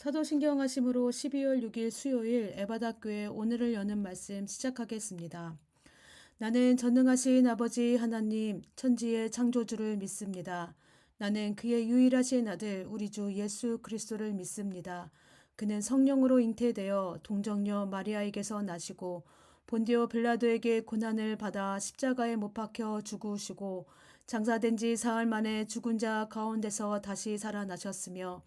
사도신경 하심으로 12월 6일 수요일 에바다교회 오늘을 여는 말씀 시작하겠습니다. 나는 전능하신 아버지 하나님 천지의 창조주를 믿습니다. 나는 그의 유일하신 아들 우리 주 예수 그리스도를 믿습니다. 그는 성령으로 잉태되어 동정녀 마리아에게서 나시고 본디오 빌라도에게 고난을 받아 십자가에 못 박혀 죽으시고 장사된 지 사흘 만에 죽은 자 가운데서 다시 살아나셨으며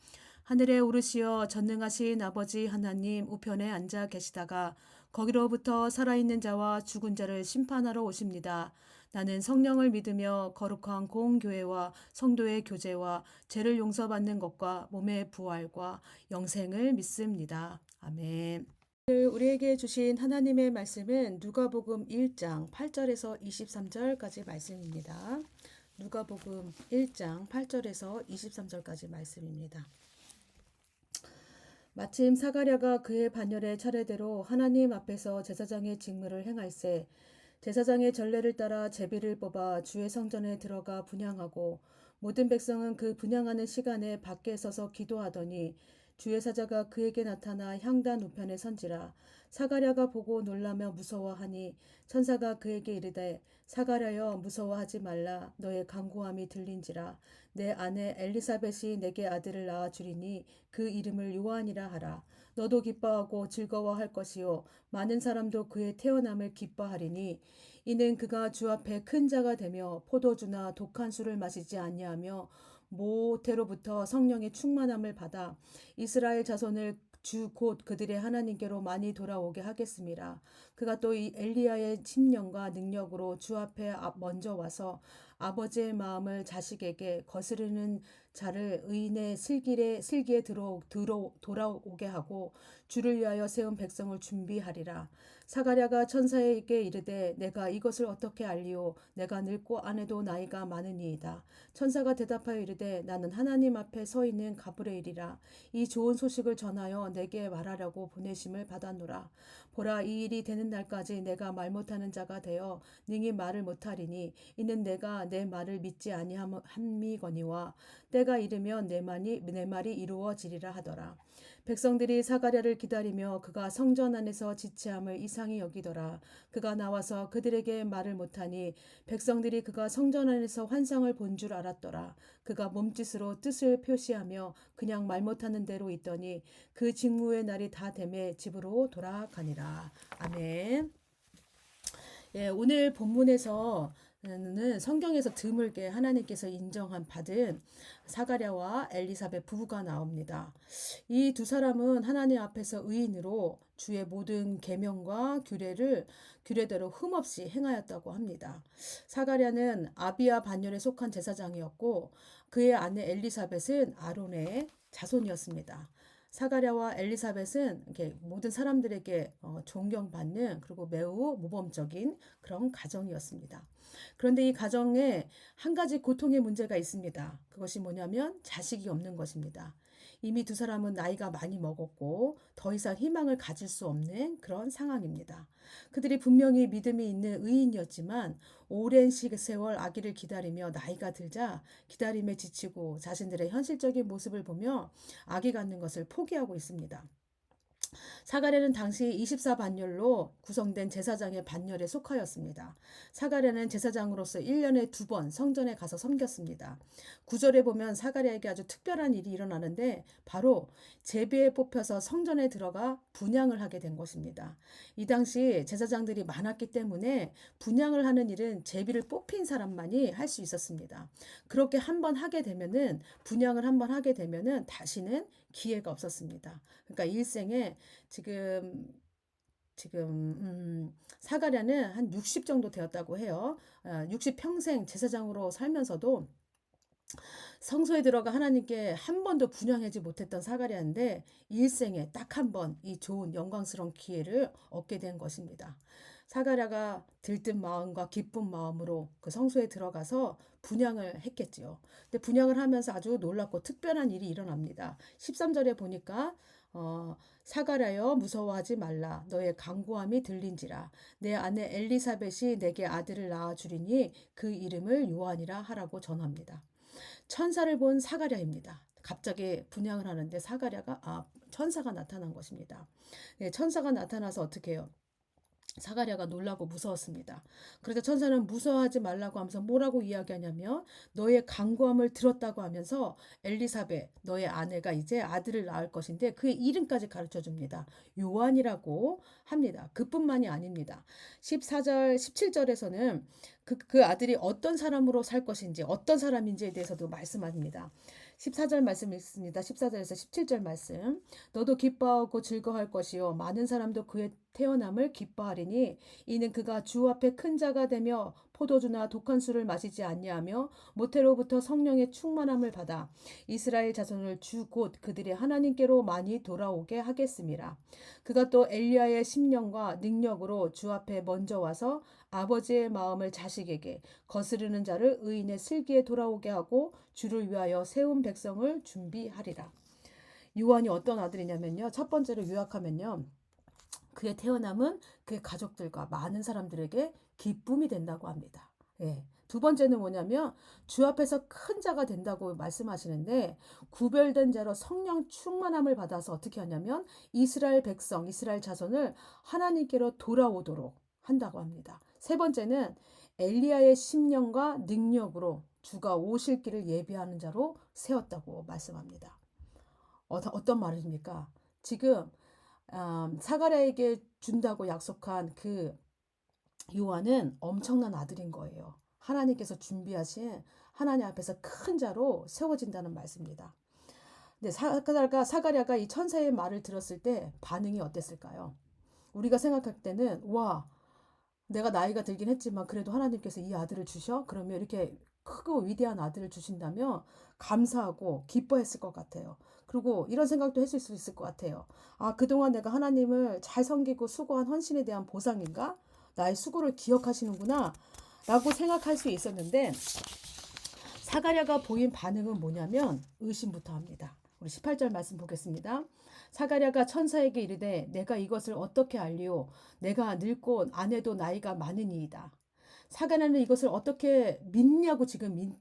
하늘에 오르시어 전능하신 아버지 하나님 우편에 앉아 계시다가 거기로부터 살아있는 자와 죽은 자를 심판하러 오십니다. 나는 성령을 믿으며 거룩한 공교회와 성도의 교제와 죄를 용서받는 것과 몸의 부활과 영생을 믿습니다. 아멘. 오늘 우리에게 주신 하나님의 말씀은 누가복음 1장 8절에서 23절까지 말씀입니다. 누가복음 1장 8절에서 23절까지 말씀입니다. 마침 사가랴가 그의 반열에 차례대로 하나님 앞에서 제사장의 직무를 행할세 제사장의 전례를 따라 제비를 뽑아 주의 성전에 들어가 분향하고 모든 백성은 그 분향하는 시간에 밖에 서서 기도하더니 주의 사자가 그에게 나타나 향단 우편에 선지라 사가랴가 보고 놀라며 무서워하니 천사가 그에게 이르되 사가랴여 무서워하지 말라 너의 간구함이 들린지라 내 아내 엘리사벳이 내게 아들을 낳아 주리니 그 이름을 요한이라 하라 너도 기뻐하고 즐거워할 것이요 많은 사람도 그의 태어남을 기뻐하리니 이는 그가 주 앞에 큰 자가 되며 포도주나 독한 술을 마시지 아니하며 모태로부터 성령의 충만함을 받아 이스라엘 자손을 주 곧 그들의 하나님께로 많이 돌아오게 하겠습니다. 그가 또 이 엘리야의 심령과 능력으로 주 앞에 먼저 와서 아버지의 마음을 자식에게 거스르는 자를 의인의 슬기에 돌아오게 하고 주를 위하여 세운 백성을 준비하리라. 사가랴가 천사에게 이르되 내가 이것을 어떻게 알리오 내가 늙고 아내도 나이가 많으니이다. 천사가 대답하여 이르되 나는 하나님 앞에 서 있는 가브리엘이라. 이 좋은 소식을 전하여 내게 말하려고 보내심을 받았노라. 보라 이 일이 되는 날까지 내가 말 못하는 자가 되어 능히 말을 못하리니 이는 내가 내 말을 믿지 아니함이거니와 때가 이르면 내 말이 이루어지리라 하더라. 백성들이 사가랴를 기다리며 그가 성전 안에서 지체함을 이상히 여기더라. 그가 나와서 그들에게 말을 못하니 백성들이 그가 성전 안에서 환상을 본 줄 알았더라. 그가 몸짓으로 뜻을 표시하며 그냥 말 못하는 대로 있더니 그 직무의 날이 다 되매 집으로 돌아가니라. 아멘. 예, 오늘 본문에서는 성경에서 드물게 하나님께서 받은 사가랴와 엘리사벳 부부가 나옵니다. 이 두 사람은 하나님 앞에서 의인으로 주의 모든 계명과 규례대로 흠없이 행하였다고 합니다. 사가랴는 아비야 반열에 속한 제사장이었고 그의 아내 엘리사벳은 아론의 자손이었습니다. 사가랴와 엘리사벳은 이렇게 모든 사람들에게 존경받는 그리고 매우 모범적인 그런 가정이었습니다. 그런데 이 가정에 한 가지 고통의 문제가 있습니다. 그것이 뭐냐면 자식이 없는 것입니다. 이미 두 사람은 나이가 많이 먹었고 더 이상 희망을 가질 수 없는 그런 상황입니다. 그들이 분명히 믿음이 있는 의인이었지만 오랜 세월 아기를 기다리며 나이가 들자 기다림에 지치고 자신들의 현실적인 모습을 보며 아기 갖는 것을 포기하고 있습니다. 사가랴는 당시 24반열로 구성된 제사장의 반열에 속하였습니다. 사가랴는 제사장으로서 1년에 2번 성전에 가서 섬겼습니다. 9절에 보면 사가랴에게 아주 특별한 일이 일어나는데 바로 제비에 뽑혀서 성전에 들어가 분향을 하게 된 것입니다. 이 당시 제사장들이 많았기 때문에 분향을 하는 일은 제비를 뽑힌 사람만이 할 수 있었습니다. 그렇게 한번 하게 되면은 분향을 한번 하게 되면은 다시는 기회가 없었습니다. 그러니까 일생에 지금 사가랴는 한 60 정도 되었다고 해요. 60 평생 제사장으로 살면서도 성소에 들어가 하나님께 한 번도 분향하지 못했던 사가랴인데 일생에 딱 한 번 이 좋은 영광스러운 기회를 얻게 된 것입니다. 사가랴가 들뜬 마음과 기쁜 마음으로 그 성소에 들어가서 분향을 했겠지요. 근데 분향을 하면서 아주 놀랍고 특별한 일이 일어납니다. 13절에 보니까 사가랴여 무서워하지 말라 너의 간구함이 들린지라 내 아내 엘리사벳이 내게 아들을 낳아 주리니 그 이름을 요한이라 하라고 전합니다. 천사를 본 사가랴입니다. 갑자기 분향을 하는데 천사가 나타난 것입니다. 네, 천사가 나타나서 어떻게 해요? 사가랴가 놀라고 무서웠습니다. 그래서 천사는 무서워하지 말라고 하면서 뭐라고 이야기하냐면 너의 간구함을 들었다고 하면서 엘리사벳 너의 아내가 이제 아들을 낳을 것인데 그의 이름까지 가르쳐 줍니다. 요한이라고 합니다. 그뿐만이 아닙니다. 14절 17절에서는 그 아들이 어떤 사람으로 살 것인지 어떤 사람인지에 대해서도 말씀합니다. 14절 말씀 읽습니다. 14절에서 17절 말씀. 너도 기뻐하고 즐거워할 것이요 많은 사람도 그의 태어남을 기뻐하리니 이는 그가 주 앞에 큰 자가 되며 포도주나 독한 술을 마시지 아니하며 모태로부터 성령의 충만함을 받아 이스라엘 자손을 주 곧 그들의 하나님께로 많이 돌아오게 하겠습니다. 그가 또 엘리야의 심령과 능력으로 주 앞에 먼저 와서 아버지의 마음을 자식에게 거스르는 자를 의인의 슬기에 돌아오게 하고 주를 위하여 세운 백성을 준비하리라. 요한이 어떤 아들이냐면요. 첫 번째로 요약하면요. 그의 태어남은 그의 가족들과 많은 사람들에게 기쁨이 된다고 합니다. 예. 두 번째는 뭐냐면 주 앞에서 큰 자가 된다고 말씀하시는데 구별된 자로 성령 충만함을 받아서 어떻게 하냐면 이스라엘 백성, 이스라엘 자손을 하나님께로 돌아오도록 한다고 합니다. 세 번째는 엘리야의 심령과 능력으로 주가 오실 길을 예비하는 자로 세웠다고 말씀합니다. 어떤 말입니까? 지금 사가랴에게 준다고 약속한 그 요한은 엄청난 아들인 거예요. 하나님께서 준비하신 하나님 앞에서 큰 자로 세워진다는 말씀입니다. 근데 사가랴가 이 천사의 말을 들었을 때 반응이 어땠을까요? 우리가 생각할 때는 와, 내가 나이가 들긴 했지만 그래도 하나님께서 이 아들을 주셔? 그러면 이렇게 크고 위대한 아들을 주신다면 감사하고 기뻐했을 것 같아요. 그리고 이런 생각도 했을 수 있을 것 같아요. 아, 그동안 내가 하나님을 잘 섬기고 수고한 헌신에 대한 보상인가? 나의 수고를 기억하시는구나. 라고 생각할 수 있었는데 사가랴가 보인 반응은 뭐냐면 의심부터 합니다. 우리 18절 말씀 보겠습니다. 사가랴가 천사에게 이르되 내가 이것을 어떻게 알리오? 내가 늙고 아내도 나이가 많으니이다. 사가랴는 이것을 어떻게 믿냐고 지금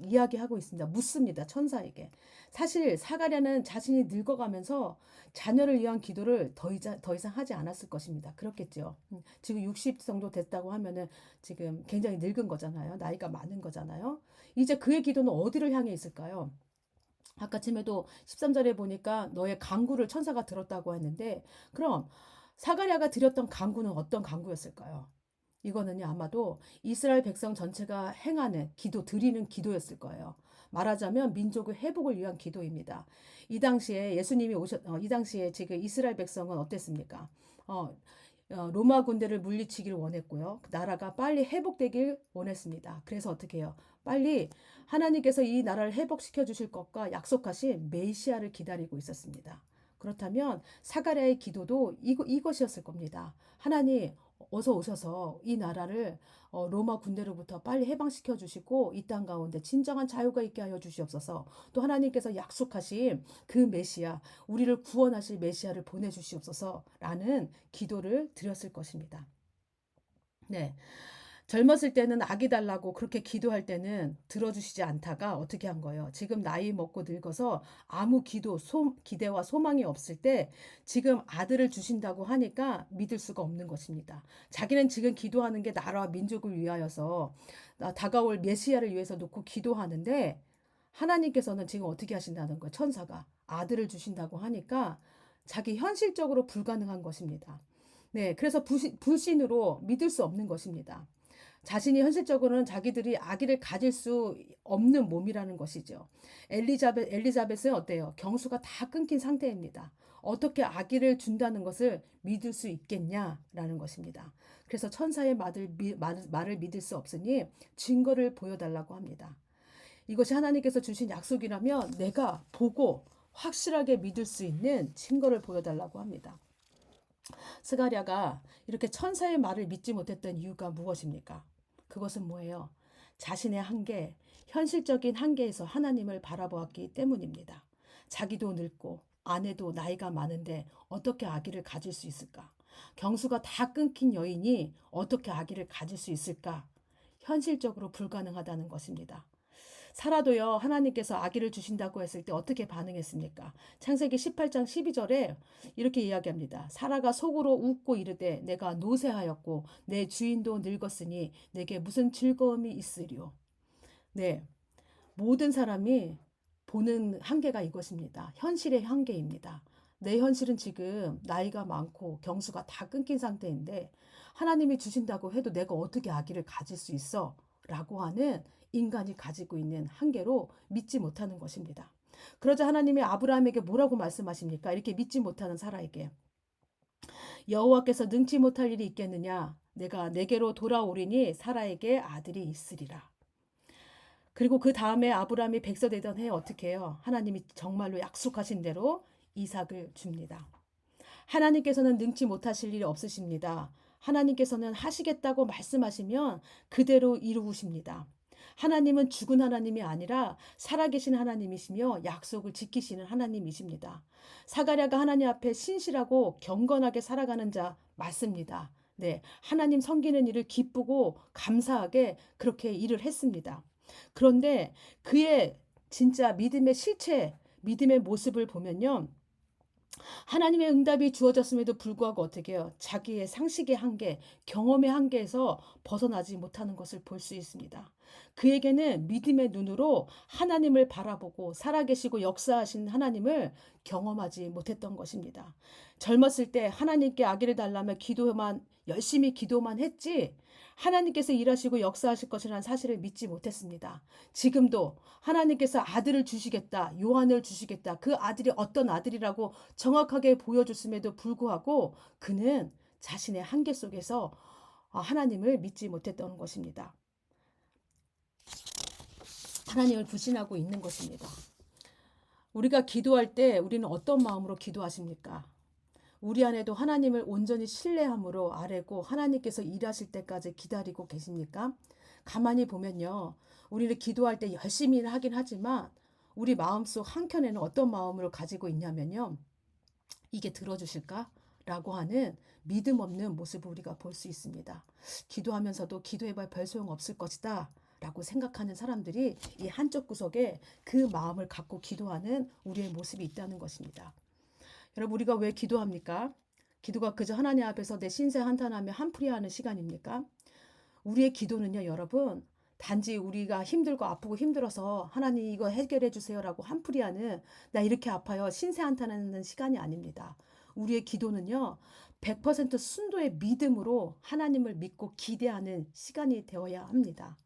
이야기하고 있습니다. 묻습니다. 천사에게. 사실 사가랴는 자신이 늙어가면서 자녀를 위한 기도를 더 이상 하지 않았을 것입니다. 그렇겠죠. 지금 60 정도 됐다고 하면은 지금 굉장히 늙은 거잖아요. 나이가 많은 거잖아요. 이제 그의 기도는 어디를 향해 있을까요? 아까쯤에도 13절에 보니까 너의 간구를 천사가 들었다고 했는데 그럼 사가랴가 드렸던 간구는 어떤 간구였을까요? 이거는요, 아마도 이스라엘 백성 전체가 행하는 기도, 드리는 기도였을 거예요. 말하자면 민족의 회복을 위한 기도입니다. 이 당시에 이 당시에 지금 이스라엘 백성은 어땠습니까? 어, 로마 군대를 물리치기를 원했고요. 나라가 빨리 회복되길 원했습니다. 그래서 어떻게 해요? 빨리 하나님께서 이 나라를 회복시켜 주실 것과 약속하신 메시아를 기다리고 있었습니다. 그렇다면 사가랴의 기도도 이것이었을 겁니다. 하나님, 어서 오셔서 이 나라를 로마 군대로부터 빨리 해방시켜 주시고 이 땅 가운데 진정한 자유가 있게 하여 주시옵소서. 또 하나님께서 약속하신 그 메시아, 우리를 구원하실 메시아를 보내주시옵소서라는 기도를 드렸을 것입니다. 네. 젊었을 때는 아기 달라고 그렇게 기도할 때는 들어주시지 않다가 어떻게 한 거예요? 지금 나이 먹고 늙어서 아무 기대와 소망이 없을 때 지금 아들을 주신다고 하니까 믿을 수가 없는 것입니다. 자기는 지금 기도하는 게 나라와 민족을 위하여서 다가올 메시아를 위해서 놓고 기도하는데 하나님께서는 지금 어떻게 하신다는 거예요? 천사가 아들을 주신다고 하니까 자기 현실적으로 불가능한 것입니다. 네, 그래서 불신으로 믿을 수 없는 것입니다. 자신이 현실적으로는 자기들이 아기를 가질 수 없는 몸이라는 것이죠. 엘리자벳은 어때요? 경수가 다 끊긴 상태입니다. 어떻게 아기를 준다는 것을 믿을 수 있겠냐라는 것입니다. 그래서 천사의 말을 믿을 수 없으니 증거를 보여달라고 합니다. 이것이 하나님께서 주신 약속이라면 내가 보고 확실하게 믿을 수 있는 증거를 보여달라고 합니다. 스가랴가 이렇게 천사의 말을 믿지 못했던 이유가 무엇입니까? 그것은 뭐예요? 자신의 한계, 현실적인 한계에서 하나님을 바라보았기 때문입니다. 자기도 늙고 아내도 나이가 많은데 어떻게 아기를 가질 수 있을까? 경수가 다 끊긴 여인이 어떻게 아기를 가질 수 있을까? 현실적으로 불가능하다는 것입니다. 사라도요, 하나님께서 아기를 주신다고 했을 때 어떻게 반응했습니까? 창세기 18장 12절에 이렇게 이야기합니다. 사라가 속으로 웃고 이르되 내가 노쇠하였고 내 주인도 늙었으니 내게 무슨 즐거움이 있으리요. 네, 모든 사람이 보는 한계가 이것입니다. 현실의 한계입니다. 내 현실은 지금 나이가 많고 경수가 다 끊긴 상태인데 하나님이 주신다고 해도 내가 어떻게 아기를 가질 수 있어? 라고 하는 인간이 가지고 있는 한계로 믿지 못하는 것입니다. 그러자 하나님이 아브라함에게 뭐라고 말씀하십니까? 이렇게 믿지 못하는 사라에게 여호와께서 능치 못할 일이 있겠느냐? 내가 내게로 돌아오리니 사라에게 아들이 있으리라. 그리고 그 다음에 아브라함이 백세되던 해에 어떻게 해요? 하나님이 정말로 약속하신 대로 이삭을 줍니다. 하나님께서는 능치 못하실 일이 없으십니다. 하나님께서는 하시겠다고 말씀하시면 그대로 이루십니다. 하나님은 죽은 하나님이 아니라 살아계신 하나님이시며 약속을 지키시는 하나님이십니다. 사가랴가 하나님 앞에 신실하고 경건하게 살아가는 자 맞습니다. 네, 하나님 섬기는 일을 기쁘고 감사하게 그렇게 일을 했습니다. 그런데 그의 진짜 믿음의 실체, 믿음의 모습을 보면요. 하나님의 응답이 주어졌음에도 불구하고 어떻게 해요? 자기의 상식의 한계, 경험의 한계에서 벗어나지 못하는 것을 볼 수 있습니다. 그에게는 믿음의 눈으로 하나님을 바라보고 살아계시고 역사하신 하나님을 경험하지 못했던 것입니다. 젊었을 때 하나님께 아기를 달라며 열심히 기도만 했지 하나님께서 일하시고 역사하실 것이라는 사실을 믿지 못했습니다. 지금도 하나님께서 아들을 주시겠다, 요한을 주시겠다, 그 아들이 어떤 아들이라고 정확하게 보여줬음에도 불구하고 그는 자신의 한계 속에서 하나님을 믿지 못했던 것입니다. 하나님을 불신하고 있는 것입니다. 우리가 기도할 때 우리는 어떤 마음으로 기도하십니까? 우리 안에도 하나님을 온전히 신뢰함으로 아뢰고 하나님께서 일하실 때까지 기다리고 계십니까? 가만히 보면요. 우리는 기도할 때 열심히 하긴 하지만 우리 마음속 한켠에는 어떤 마음으로 가지고 있냐면요. 이게 들어주실까? 라고 하는 믿음 없는 모습을 우리가 볼 수 있습니다. 기도하면서도 기도해봐야 별 소용 없을 것이다. 라고 생각하는 사람들이 이 한쪽 구석에 그 마음을 갖고 기도하는 우리의 모습이 있다는 것입니다. 여러분, 우리가 왜 기도합니까? 기도가 그저 하나님 앞에서 내 신세 한탄하며 한풀이하는 시간입니까? 우리의 기도는요, 여러분, 단지 우리가 힘들고 아프고 힘들어서 하나님 이거 해결해 주세요라고 한풀이하는 나 이렇게 아파요 신세 한탄하는 시간이 아닙니다. 우리의 기도는요, 100% 순도의 믿음으로 하나님을 믿고 기대하는 시간이 되어야 합니다.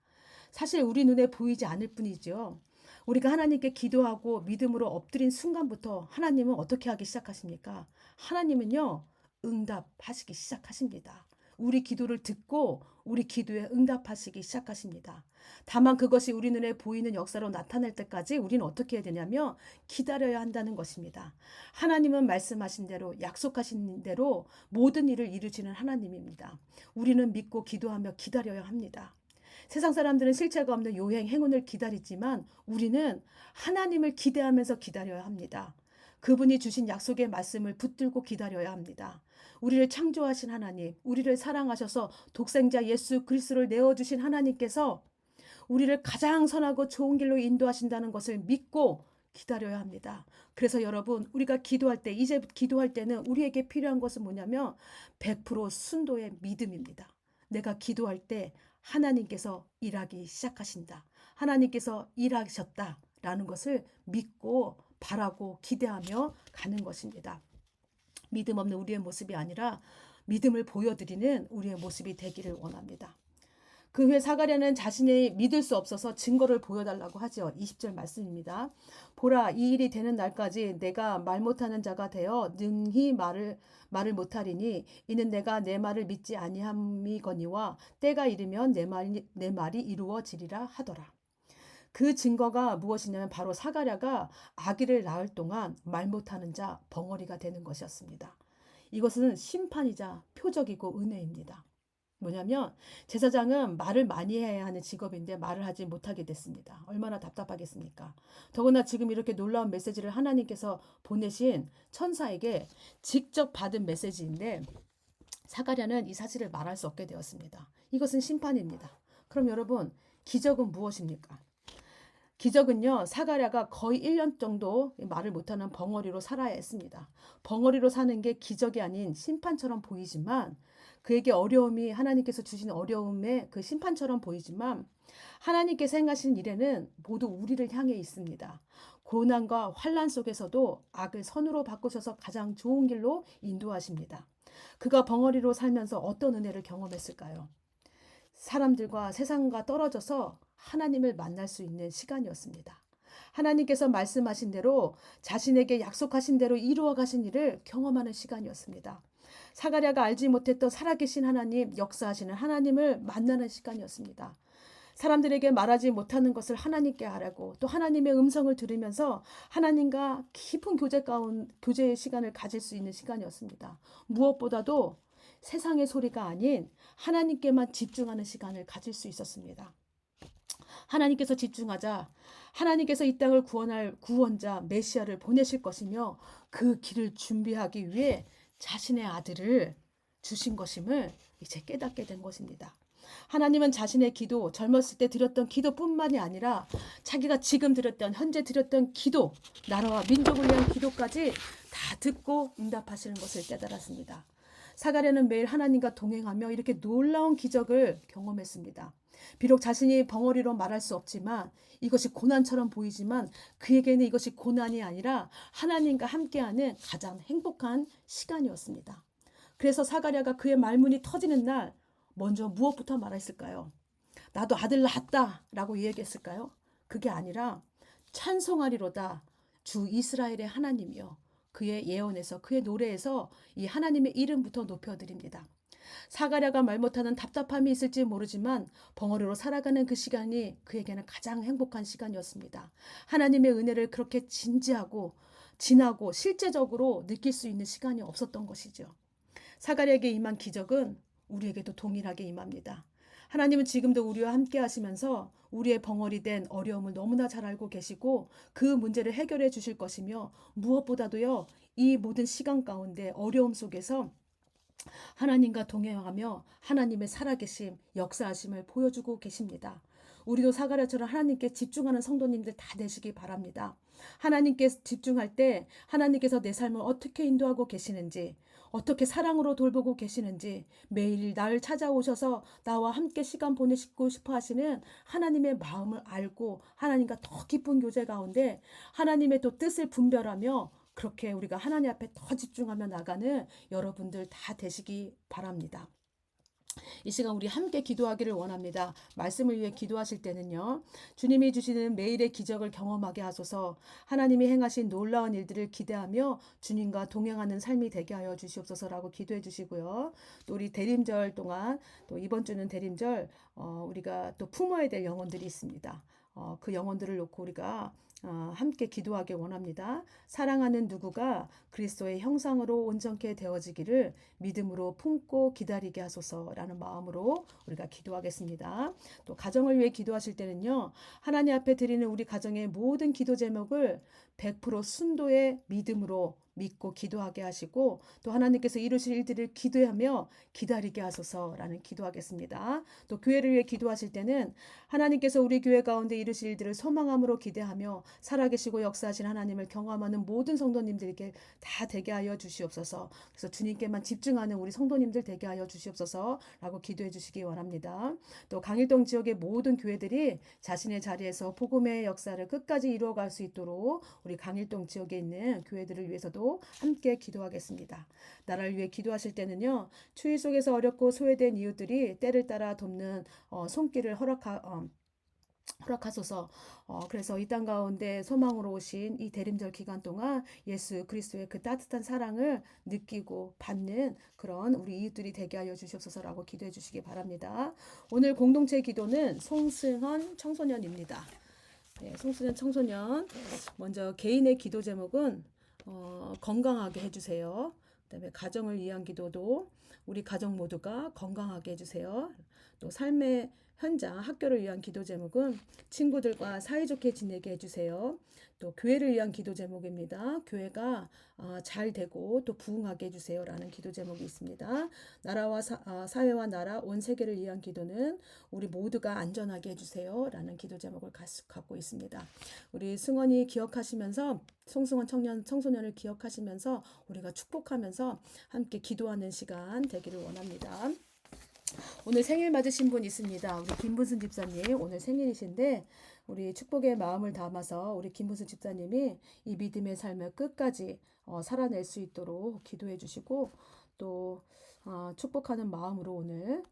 사실 우리 눈에 보이지 않을 뿐이죠. 우리가 하나님께 기도하고 믿음으로 엎드린 순간부터 하나님은 어떻게 하기 시작하십니까? 하나님은요, 응답하시기 시작하십니다. 우리 기도를 듣고 우리 기도에 응답하시기 시작하십니다. 다만 그것이 우리 눈에 보이는 역사로 나타날 때까지 우리는 어떻게 해야 되냐면 기다려야 한다는 것입니다. 하나님은 말씀하신 대로 약속하신 대로 모든 일을 이루시는 하나님입니다. 우리는 믿고 기도하며 기다려야 합니다. 세상 사람들은 실체가 없는 요행, 행운을 기다리지만 우리는 하나님을 기대하면서 기다려야 합니다. 그분이 주신 약속의 말씀을 붙들고 기다려야 합니다. 우리를 창조하신 하나님, 우리를 사랑하셔서 독생자 예수 그리스도를 내어주신 하나님께서 우리를 가장 선하고 좋은 길로 인도하신다는 것을 믿고 기다려야 합니다. 그래서 여러분, 우리가 기도할 때, 이제 기도할 때는 우리에게 필요한 것은 뭐냐면 100% 순도의 믿음입니다. 내가 기도할 때 하나님께서 일하기 시작하신다. 하나님께서 일하셨다라는 것을 믿고 바라고 기대하며 가는 것입니다. 믿음 없는 우리의 모습이 아니라 믿음을 보여드리는 우리의 모습이 되기를 원합니다. 그 후에 사가랴는 자신이 믿을 수 없어서 증거를 보여달라고 하죠. 20절 말씀입니다. 보라, 이 일이 되는 날까지 내가 말 못하는 자가 되어 능히 말을 못하리니 이는 내가 내 말을 믿지 아니함이거니와 때가 이르면 내 말이 이루어지리라 하더라. 그 증거가 무엇이냐면 바로 사가랴가 아기를 낳을 동안 말 못하는 자 벙어리가 되는 것이었습니다. 이것은 심판이자 표적이고 은혜입니다. 뭐냐면 제사장은 말을 많이 해야 하는 직업인데 말을 하지 못하게 됐습니다. 얼마나 답답하겠습니까? 더구나 지금 이렇게 놀라운 메시지를 하나님께서 보내신 천사에게 직접 받은 메시지인데 사가랴는 이 사실을 말할 수 없게 되었습니다. 이것은 심판입니다. 그럼 여러분, 기적은 무엇입니까? 기적은요, 사가랴가 거의 1년 정도 말을 못하는 벙어리로 살아야 했습니다. 벙어리로 사는 게 기적이 아닌 심판처럼 보이지만, 그에게 어려움이 하나님께서 주신 어려움의 그 심판처럼 보이지만, 하나님께서 행하신 일에는 모두 우리를 향해 있습니다. 고난과 환란 속에서도 악을 선으로 바꾸셔서 가장 좋은 길로 인도하십니다. 그가 벙어리로 살면서 어떤 은혜를 경험했을까요? 사람들과 세상과 떨어져서 하나님을 만날 수 있는 시간이었습니다. 하나님께서 말씀하신 대로 자신에게 약속하신 대로 이루어 가신 일을 경험하는 시간이었습니다. 사가랴가 알지 못했던 살아계신 하나님, 역사하시는 하나님을 만나는 시간이었습니다. 사람들에게 말하지 못하는 것을 하나님께 하라고, 또 하나님의 음성을 들으면서 하나님과 깊은 교제의 시간을 가질 수 있는 시간이었습니다. 무엇보다도 세상의 소리가 아닌 하나님께만 집중하는 시간을 가질 수 있었습니다. 하나님께서 집중하자 하나님께서 이 땅을 구원할 구원자 메시아를 보내실 것이며, 그 길을 준비하기 위해 자신의 아들을 주신 것임을 이제 깨닫게 된 것입니다. 하나님은 자신의 기도, 젊었을 때 드렸던 기도뿐만이 아니라 자기가 지금 드렸던, 현재 드렸던 기도, 나라와 민족을 위한 기도까지 다 듣고 응답하시는 것을 깨달았습니다. 사가랴는 매일 하나님과 동행하며 이렇게 놀라운 기적을 경험했습니다. 비록 자신이 벙어리로 말할 수 없지만, 이것이 고난처럼 보이지만 그에게는 이것이 고난이 아니라 하나님과 함께하는 가장 행복한 시간이었습니다. 그래서 사가랴가 그의 말문이 터지는 날 먼저 무엇부터 말했을까요? 나도 아들 낳았다 라고 이야기했을까요? 그게 아니라 찬송하리로다 주 이스라엘의 하나님이여, 그의 예언에서, 그의 노래에서 이 하나님의 이름부터 높여드립니다. 사가랴가 말 못하는 답답함이 있을지 모르지만 벙어리로 살아가는 그 시간이 그에게는 가장 행복한 시간이었습니다. 하나님의 은혜를 그렇게 진지하고 진하고 실제적으로 느낄 수 있는 시간이 없었던 것이죠. 사가랴에게 임한 기적은 우리에게도 동일하게 임합니다. 하나님은 지금도 우리와 함께 하시면서 우리의 벙어리 된 어려움을 너무나 잘 알고 계시고 그 문제를 해결해 주실 것이며, 무엇보다도요, 이 모든 시간 가운데 어려움 속에서 하나님과 동행하며 하나님의 살아계심, 역사하심을 보여주고 계십니다. 우리도 사가랴처럼 하나님께 집중하는 성도님들 다 되시기 바랍니다. 하나님께 집중할 때 하나님께서 내 삶을 어떻게 인도하고 계시는지, 어떻게 사랑으로 돌보고 계시는지, 매일 나를 찾아오셔서 나와 함께 시간 보내시고 싶어 하시는 하나님의 마음을 알고 하나님과 더 깊은 교제 가운데 하나님의 또 뜻을 분별하며 그렇게 우리가 하나님 앞에 더 집중하며 나가는 여러분들 다 되시기 바랍니다. 이 시간 우리 함께 기도하기를 원합니다. 말씀을 위해 기도하실 때는요, 주님이 주시는 매일의 기적을 경험하게 하소서, 하나님이 행하신 놀라운 일들을 기대하며 주님과 동행하는 삶이 되게 하여 주시옵소서라고 기도해 주시고요. 또 우리 대림절 동안, 또 이번 주는 대림절, 우리가 또 품어야 될 영혼들이 있습니다. 그 영혼들을 놓고 우리가 함께 기도하기 원합니다. 사랑하는 누구가 그리스도의 형상으로 온전케 되어지기를 믿음으로 품고 기다리게 하소서라는 마음으로 우리가 기도하겠습니다. 또 가정을 위해 기도하실 때는요, 하나님 앞에 드리는 우리 가정의 모든 기도 제목을 100% 순도의 믿음으로 믿고 기도하게 하시고, 또 하나님께서 이루실 일들을 기도하며 기다리게 하소서라는 기도하겠습니다. 또 교회를 위해 기도하실 때는 하나님께서 우리 교회 가운데 이루실 일들을 소망함으로 기대하며 살아계시고 역사하신 하나님을 경험하는 모든 성도님들에게 다 되게 하여 주시옵소서. 그래서 주님께만 집중하는 우리 성도님들 되게 하여 주시옵소서라고 기도해 주시기 원합니다. 또 강일동 지역의 모든 교회들이 자신의 자리에서 복음의 역사를 끝까지 이루어갈 수 있도록 우리 강일동 지역에 있는 교회들을 위해서도 함께 기도하겠습니다. 나라를 위해 기도하실 때는요, 추위 속에서 어렵고 소외된 이웃들이 때를 따라 돕는 손길을 허락하소서. 그래서 이 땅 가운데 소망으로 오신 이 대림절 기간 동안 예수 그리스도의 그 따뜻한 사랑을 느끼고 받는 그런 우리 이웃들이 되게 하여 주시옵소서라고 기도해 주시기 바랍니다. 오늘 공동체 기도는 송승헌 청소년입니다. 네, 송승헌 청소년. 먼저 개인의 기도 제목은 건강하게 해주세요. 그다음에 가정을 위한 기도도 우리 가정 모두가 건강하게 해주세요. 또 삶의 현장 학교를 위한 기도 제목은 친구들과 사이좋게 지내게 해주세요. 또 교회를 위한 기도 제목입니다. 교회가 잘 되고 또 부흥하게 해주세요라는 기도 제목이 있습니다. 나라와 사회와 나라 온 세계를 위한 기도는 우리 모두가 안전하게 해주세요라는 기도 제목을 갖고 있습니다. 우리 승원이 기억하시면서 송승헌 청소년을 기억하시면서 우리가 축복하면서 함께 기도하는 시간 되기를 원합니다. 오늘 생일 맞으신 분 있습니다. 우리 김분순 집사님 오늘 생일이신데 우리 축복의 마음을 담아서 우리 김분순 집사님이 이 믿음의 삶을 끝까지 살아낼 수 있도록 기도해 주시고 또 축복하는 마음으로 오늘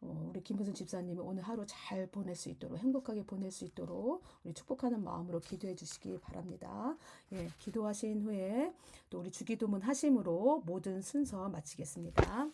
우리 김분순 집사님이 오늘 하루 잘 보낼 수 있도록 행복하게 보낼 수 있도록 우리 축복하는 마음으로 기도해 주시기 바랍니다. 예, 기도하신 후에 또 우리 주기도문 하심으로 모든 순서 마치겠습니다.